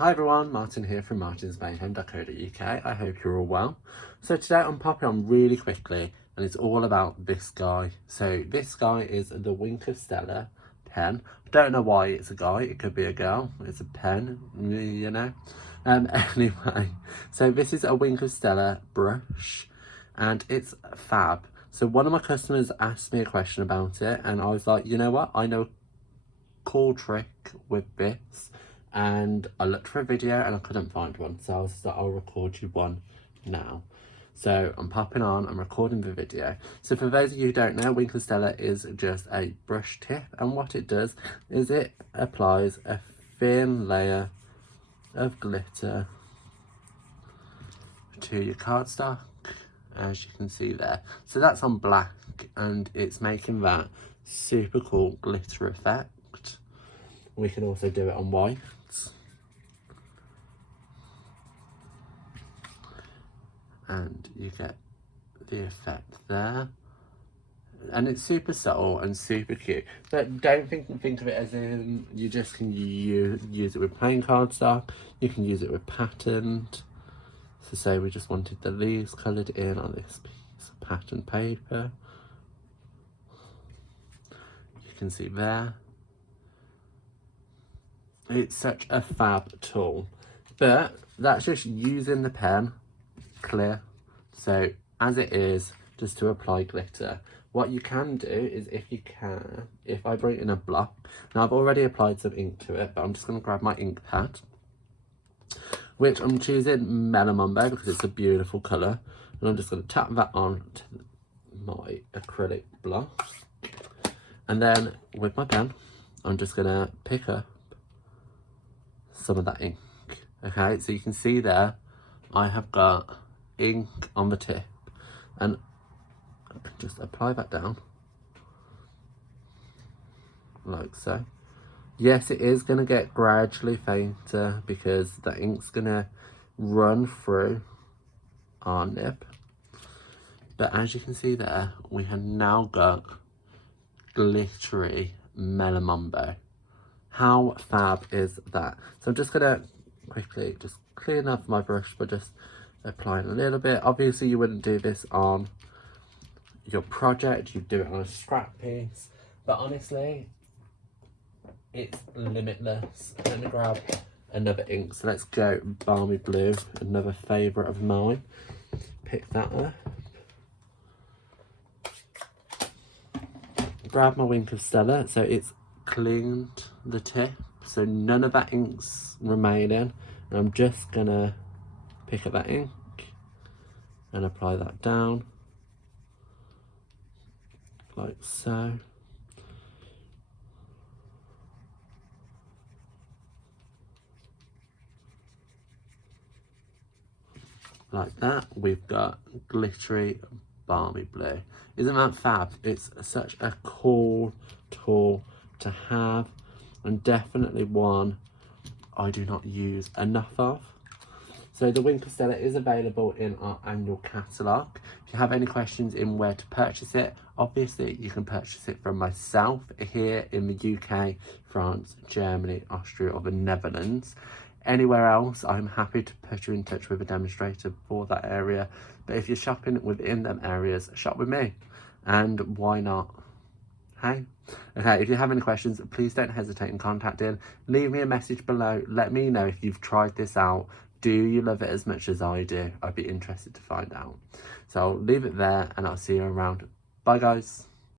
Hi everyone, Martin here from martinsmayhem.co.uk. I hope you're all well. So today I'm popping on really quickly and it's all about this guy. So this guy is the Wink of Stella pen. I don't know why it's a guy, it could be a girl. It's a pen, you know. Anyway, so this is a Wink of Stella brush and it's fab. So one of my customers asked me a question about it and I was like, you know what, I know a cool trick with this. And I looked for a video and I couldn't find one, so I was like, I'll record you one now. So I'm popping on, I'm recording the video. So for those of you who don't know, Wink of Stella is just a brush tip, and what it does is it applies a thin layer of glitter to your cardstock, as you can see there. So that's on black and it's making that super cool glitter effect. We can also do it on white. And you get the effect there. And it's super subtle and super cute. But don't think of it as in you just can use it with plain cardstock. You can use it with patterned. So say we just wanted the leaves coloured in on this piece of patterned paper. You can see there. It's such a fab tool, but that's just using the pen clear. So as it is, just to apply glitter. What you can do is if I bring in a block, now I've already applied some ink to it, but I'm just going to grab my ink pad, which I'm choosing Melamumbo because it's a beautiful colour, and I'm just going to tap that on to my acrylic block, and then with my pen, I'm just going to pick up some of that ink. Okay, so you can see there I have got ink on the tip, and I can just apply that down like so. Yes, it is going to get gradually fainter because the ink's going to run through our nib, but as you can see there, we have now got glittery Melamumbo. How fab is that? So I'm just gonna quickly just clean up my brush by just applying a little bit. Obviously you wouldn't do this on your project, you'd do it on a scrap piece, but honestly it's limitless. I'm gonna grab another ink, so let's go Balmy Blue, another favourite of mine. Pick that up, grab my Wink of Stella, so it's cleaned the tip, so none of that ink's remaining, and I'm just gonna pick up that ink and apply that down like so. Like that, we've got glittery Balmy Blue. Isn't that fab? It's such a cool tool to have, and definitely one I do not use enough of. So the Wink of Stella is available in our annual catalogue. If you have any questions in where to purchase it, obviously you can purchase it from myself here in the UK, France, Germany, Austria or the Netherlands. Anywhere else, I'm happy to put you in touch with a demonstrator for that area. But if you're shopping within them areas, shop with me. And why not? Hey? Okay, if you have any questions, please don't hesitate in contacting. Leave me a message below. Let me know if you've tried this out. Do you love it as much as I do? I'd be interested to find out. So I'll leave it there and I'll see you around. Bye guys.